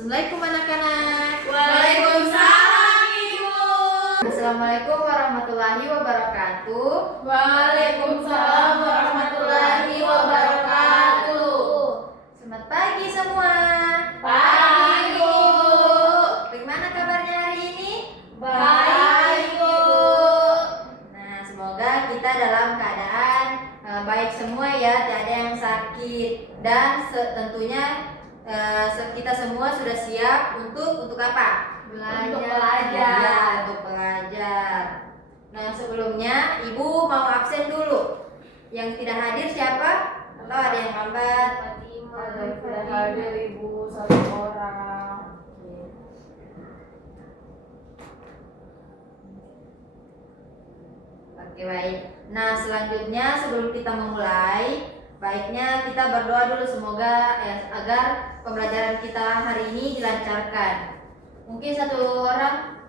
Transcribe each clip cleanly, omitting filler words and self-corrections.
Assalamualaikum anak-anak. Waalaikumsalam Ibu. Assalamualaikum warahmatullahi wabarakatuh. Waalaikumsalam warahmatullahi wabarakatuh. Selamat pagi semua. Pagi Bu. Bagaimana kabarnya hari ini? Baik Bu. Nah, semoga kita dalam keadaan baik semua ya, tidak ada yang sakit dan tentunya kita semua sudah siap untuk apa? Untuk Ya, belajar. untuk belajar. Nah, sebelumnya Ibu mau absen dulu. Yang tidak hadir siapa? Atau ada yang lambat? Ada yang tidak hadir Ibu, satu orang. Oke, baik. Nah, selanjutnya sebelum kita memulai, baiknya kita berdoa dulu semoga agar pembelajaran kita hari ini dilancarkan. Mungkin satu orang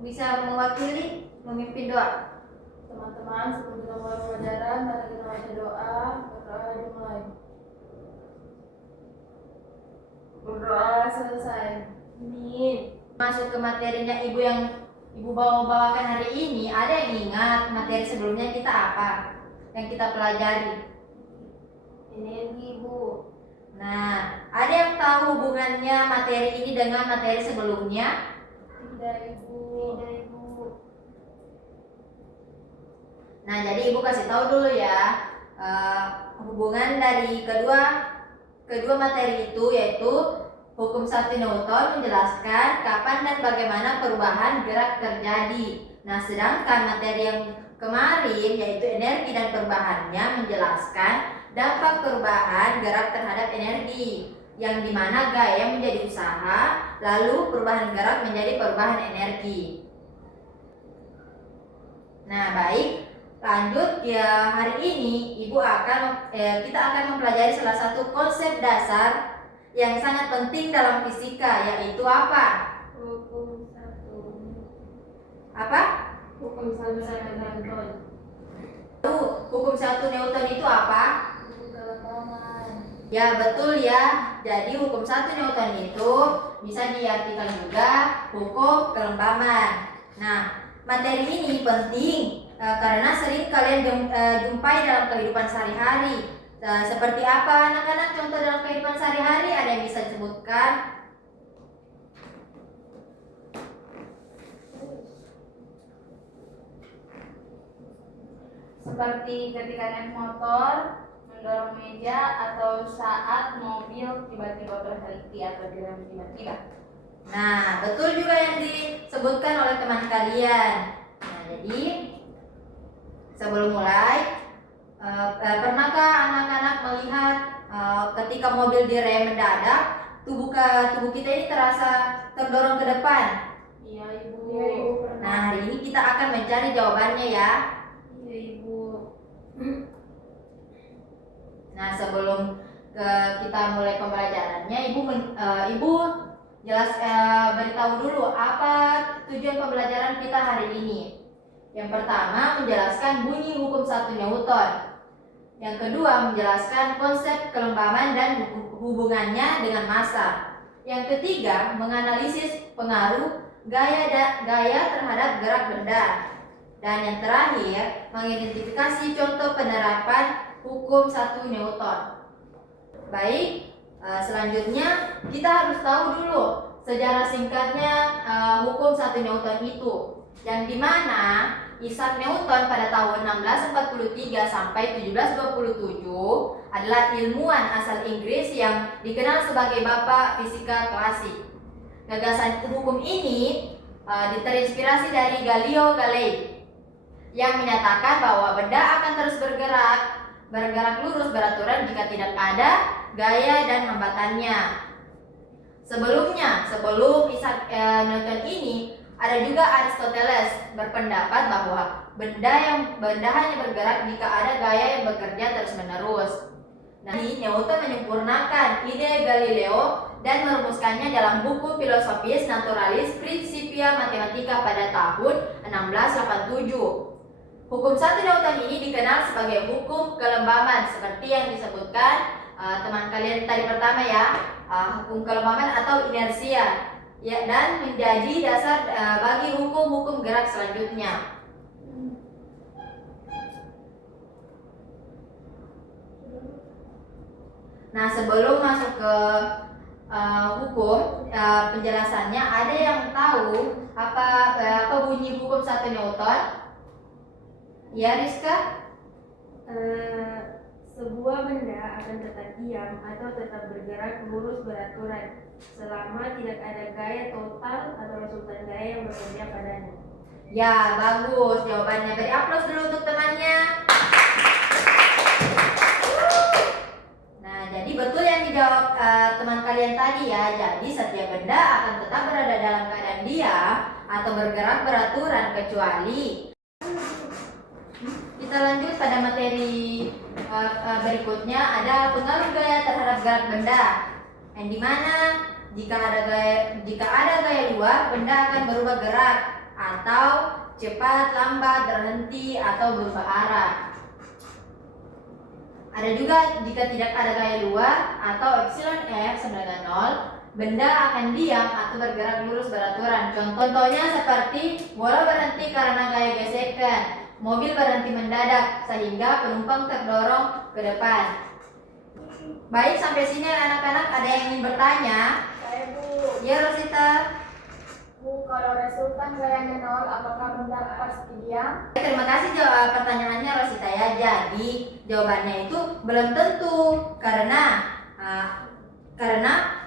bisa mewakili memimpin doa. Teman-teman, sebelum kita mulai pelajaran, mari kita baca doa. Berdoa dimulai. Berdoa selesai. Amin. Masuk ke materinya Ibu yang Ibu bawakan hari ini, ada yang ingat materi sebelumnya kita apa yang kita pelajari? Energi Bu. Nah, ada yang tahu hubungannya materi ini dengan materi sebelumnya? Tidak Ibu. Tidak Ibu. Nah, jadi Ibu kasih tahu dulu ya hubungan dari kedua materi itu, yaitu hukum 1 Newton menjelaskan kapan dan bagaimana perubahan gerak terjadi. Nah, sedangkan materi yang kemarin yaitu energi dan perubahannya menjelaskan dampak perubahan gerak terhadap energi, yang dimana gaya menjadi usaha, lalu perubahan gerak menjadi perubahan energi. Nah, baik, lanjut ya, hari ini kita akan mempelajari salah satu konsep dasar yang sangat penting dalam fisika, yaitu apa? Hukum 1. Apa? Hukum 1 Newton. Hukum 1 Newton itu apa? Hukum kelembaban. Ya, betul ya. Jadi hukum 1 Newton itu bisa diartikan juga hukum kelembaban. Nah, materi ini penting karena sering kalian jumpai dalam kehidupan sehari-hari. Seperti apa anak-anak contoh dalam kehidupan sehari-hari? Ada yang bisa disebutkan? Seperti ketika naik motor, mendorong meja, atau saat mobil tiba-tiba berhenti atau direm tiba-tiba. Nah, betul juga yang disebutkan oleh teman kalian. Nah, jadi sebelum mulai, pernahkah anak-anak melihat ketika mobil direm mendadak, tubuh kita ini terasa terdorong ke depan? Iya Ibu. Iya Ibu. Nah, hari ini kita akan mencari jawabannya ya. Iya Ibu. Nah, sebelum kita mulai pembelajarannya, Ibu beritahu dulu apa tujuan pembelajaran kita hari ini. Yang pertama, menjelaskan bunyi hukum 1 Newton. Yang kedua, menjelaskan konsep kelembaban dan hubungannya dengan massa. Yang ketiga, menganalisis pengaruh gaya terhadap gerak benda. Dan yang terakhir, mengidentifikasi contoh penerapan hukum 1 Newton. Baik, selanjutnya kita harus tahu dulu sejarah singkatnya hukum 1 Newton itu, yang dimana Isaac Newton pada tahun 1643 sampai 1727 adalah ilmuwan asal Inggris yang dikenal sebagai bapak fisika klasik. Gagasan hukum ini terinspirasi dari Galileo Galilei yang menyatakan bahwa benda akan terus bergerak lurus beraturan jika tidak ada gaya dan hambatannya. Sebelum Isaac Newton ini, ada juga Aristoteles berpendapat bahwa benda hanya bergerak jika ada gaya yang bekerja terus-menerus. Nah, Newton menyempurnakan ide Galileo dan merumuskannya dalam buku filosofis Naturalis Principia Mathematica pada tahun 1687. Hukum 1 Newton ini dikenal sebagai hukum kelembaban seperti yang disebutkan teman kalian tadi pertama ya, hukum kelembaban atau inersia, ya, dan menjadi dasar bagi hukum-hukum gerak selanjutnya. Nah, sebelum masuk ke hukum, penjelasannya, ada yang tahu apa bunyi hukum 1 Newton? Ya, Rizka? Sebuah benda akan tetap diam atau tetap bergerak lurus beraturan selama tidak ada gaya total atau resultan gaya yang bekerja padanya. Ya, bagus jawabannya. Beri aplaus dulu untuk temannya. Nah, jadi betul yang dijawab teman kalian tadi ya. Jadi setiap benda akan tetap berada dalam keadaan diam atau bergerak beraturan kecuali. Kita lanjut pada materi berikutnya, ada pengaruh gaya terhadap gerak benda. Yang dimana jika ada gaya luar, benda akan berubah gerak atau cepat, lambat, berhenti atau berubah arah. Ada juga jika tidak ada gaya luar atau epsilon F sama dengan 0, benda akan diam atau bergerak lurus beraturan. Contohnya seperti bola berhenti karena gaya gesekan, mobil berhenti mendadak sehingga penumpang terdorong ke depan. Baik, sampai sini anak-anak, ada yang ingin bertanya? Saya Bu. Ya, Rosita. Bu, kalau resultan gayanya 0, apakah benda pasti diam? Terima kasih jawab pertanyaannya Rosita ya. Jadi jawabannya itu belum tentu karena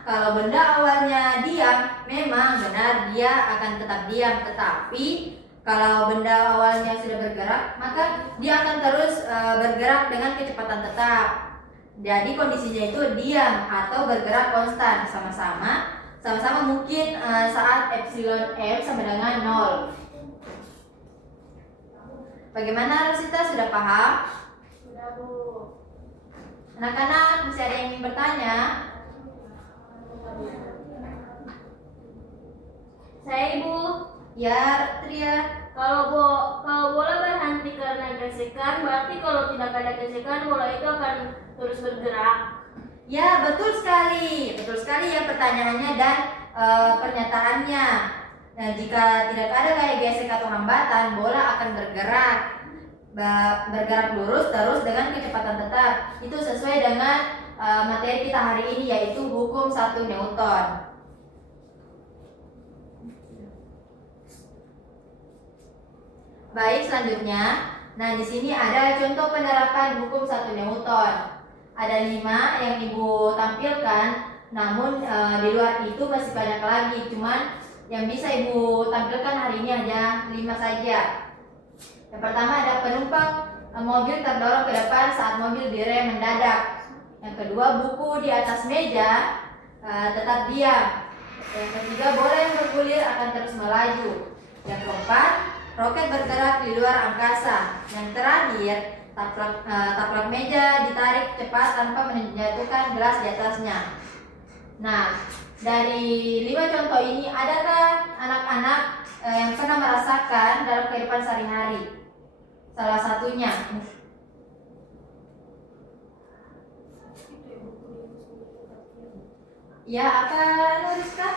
kalau benda awalnya diam, memang benar dia akan tetap diam. Tetapi kalau benda awalnya sudah bergerak, maka dia akan terus bergerak dengan kecepatan tetap. Jadi kondisinya itu diam atau bergerak konstan sama-sama mungkin saat epsilon F sama dengan 0. Bagaimana Rosita, sudah paham? Sudah Bu. Anak-anak, masih ada yang ingin bertanya? Saya Ibu. Ya, Tria. Kalau bola berhenti karena gesekan, berarti kalau tidak ada gesekan, bola itu akan terus bergerak. Ya, betul sekali ya pertanyaannya dan pernyataannya. Nah, jika tidak ada gaya gesek atau hambatan, bola akan bergerak lurus terus dengan kecepatan tetap. Itu sesuai dengan materi kita hari ini, yaitu hukum 1 Newton. Baik, selanjutnya. Nah, di sini ada contoh penerapan hukum 1 Newton. Ada 5 yang Ibu tampilkan, namun di luar itu masih banyak lagi. Cuman yang bisa Ibu tampilkan hari ini hanya 5 saja. Yang pertama, ada penumpang mobil terdorong ke depan saat mobil direm mendadak. Yang kedua, buku di atas meja tetap diam. Yang ketiga, bola yang bergulir akan terus melaju. Yang keempat, roket bergerak di luar angkasa. Yang terakhir, taplak meja ditarik cepat tanpa menjatuhkan gelas di atasnya. Nah, dari 5 contoh ini, adakah anak-anak yang pernah merasakan dalam kehidupan sehari-hari? Salah satunya. Ya, apa Rizka?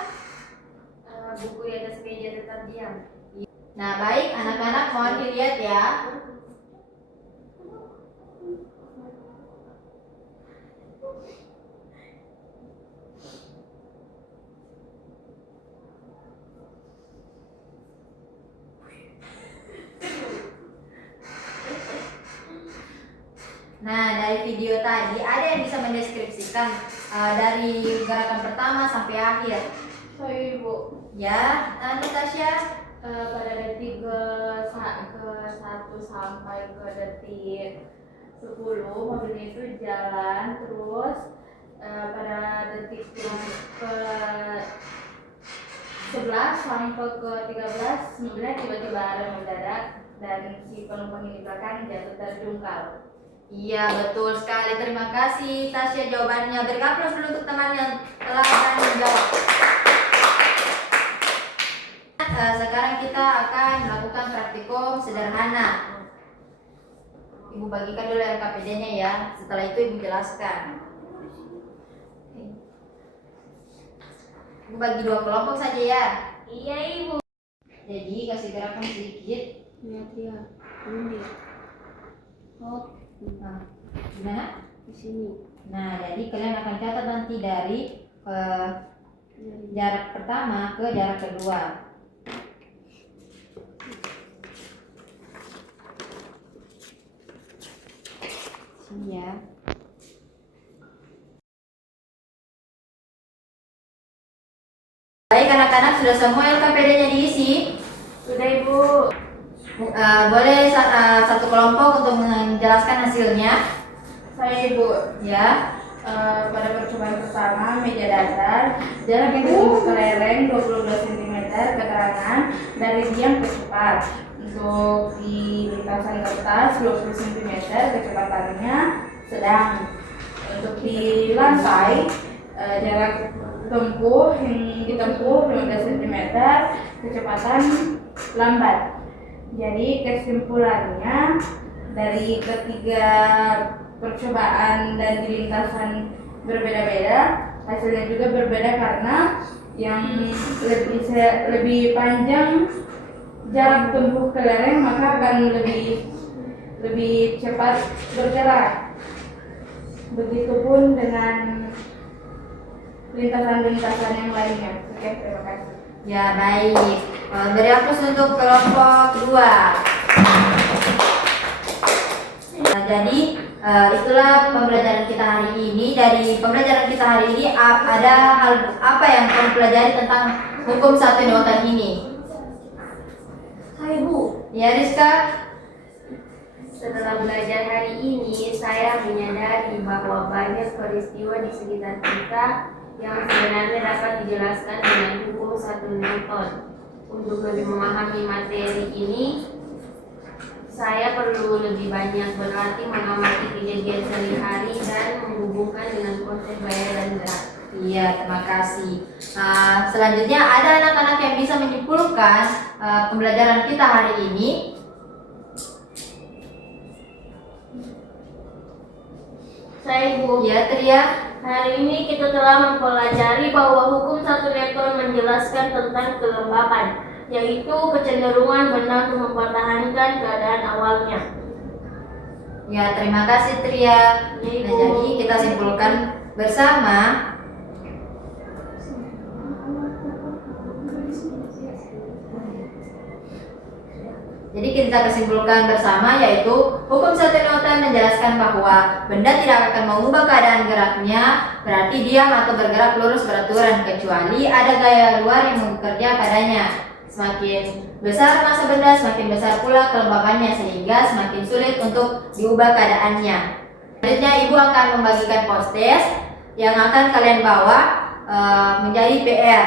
Buku di atas meja tetap diam. Nah, baik anak-anak, mohon dilihat ya. Nah, dari video tadi ada yang bisa mendeskripsikan dari gerakan pertama sampai akhir. Saya Ibu. Ya, Natasha. Pada detik ke 1 sampai ke detik 10, mobil itu jalan terus. Pada detik ke 11 sampai ke 13, mobilnya tiba-tiba ada mendadak dan si penumpang di belakang jatuh terjungkal. Iya, betul sekali. Terima kasih Tasya jawabannya. Beri aplaus dulu untuk teman yang telah berani menjawab. Sekarang kita akan melakukan praktikum sederhana. Ibu bagikan dulu RKPD-nya ya. Setelah itu Ibu jelaskan. Ibu bagi 2 kelompok saja ya. Iya Ibu. Jadi kasih gerakan sedikit. Tria, ini. Oh, Nah, gimana? di sini. Nah, jadi kalian akan catat nanti dari jarak pertama ke jarak kedua. Sini ya. Baik anak-anak, sudah semua LKPD-nya diisi? Sudah Ibu. Boleh satu kelompok untuk menjelaskan hasilnya? Saya Ibu. Ya. Pada percobaan pertama meja datar, jarak yang ditempuh ke lereng 22 cm, keterangan dari diam ke cepat. Untuk di lintasan kertas 20 cm, kecepatannya sedang. Untuk di lantai, jarak tempuh yang ditempuh 15 cm, kecepatan lambat. Jadi kesimpulannya dari ketiga percobaan dan di lintasan berbeda-beda, hasilnya juga berbeda karena yang lebih panjang jarak tempuh ke lereng maka akan lebih cepat bergerak. Begitupun dengan lintasan-lintasan yang lainnya. Oke, terima kasih. Ya, baik. Beri aplaus untuk kelompok 2. Nah, jadi itulah pembelajaran kita hari ini. Dari pembelajaran kita hari ini ada hal apa yang kamu pelajari tentang hukum satu Newton ini? Hai Bu, Ya, Rizka. setelah belajar hari ini, saya menyadari bahwa banyak peristiwa di sekitar kita yang sebenarnya dapat dijelaskan dengan hukum satu Newton. Untuk lebih memahami materi ini, saya perlu lebih banyak berlatih mengamati kejadian sehari-hari dan menghubungkan dengan konsep gaya dan gerak. Iya, terima kasih. Selanjutnya ada anak-anak yang bisa menyimpulkan pembelajaran kita hari ini. Saya Ibu. Ya, Tria. Hari ini kita telah mempelajari bahwa hukum satu Newton menjelaskan tentang kelembapan, yaitu kecenderungan benda untuk mempertahankan keadaan awalnya. Ya, terima kasih Tria. Nah, jadi kita simpulkan bersama. Jadi kita kesimpulan bersama yaitu hukum satu Newton menjelaskan bahwa benda tidak akan mengubah keadaan geraknya, berarti diam atau bergerak lurus beraturan kecuali ada gaya luar yang bekerja padanya. Semakin besar massa benda, semakin besar pula kelembabannya sehingga semakin sulit untuk diubah keadaannya. Selanjutnya Ibu akan membagikan post-test yang akan kalian bawa menjadi PR.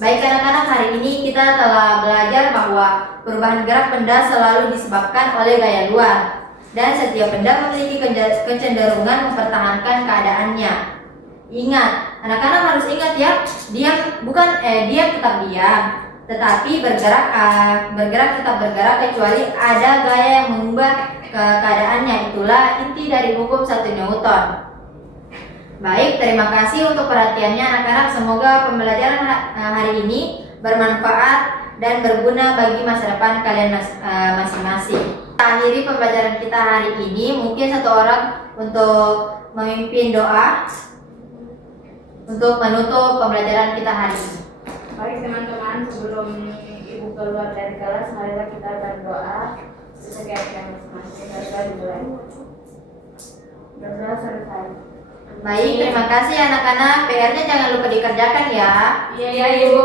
Baik anak-anak, hari ini kita telah belajar bahwa perubahan gerak benda selalu disebabkan oleh gaya luar dan setiap benda memiliki kecenderungan mempertahankan keadaannya. Ingat, anak-anak harus ingat ya, diam tetap diam, tetapi bergerak tetap bergerak kecuali ada gaya yang mengubah keadaannya. Itulah inti dari hukum satu Newton. Baik, terima kasih untuk perhatiannya anak-anak. Semoga pembelajaran hari ini bermanfaat dan berguna bagi masa depan kalian masing-masing. Kita akhiri pembelajaran kita hari ini. Mungkin satu orang untuk memimpin doa untuk menutup pembelajaran kita hari ini. Baik teman-teman, sebelum Ibu keluar dari kelas, marilah kita berdoa sesuai masing-masing. Berdoa dimulai. Berdoa selesai. Baik, terima kasih anak-anak. PR-nya jangan lupa dikerjakan ya. Iya Ibu.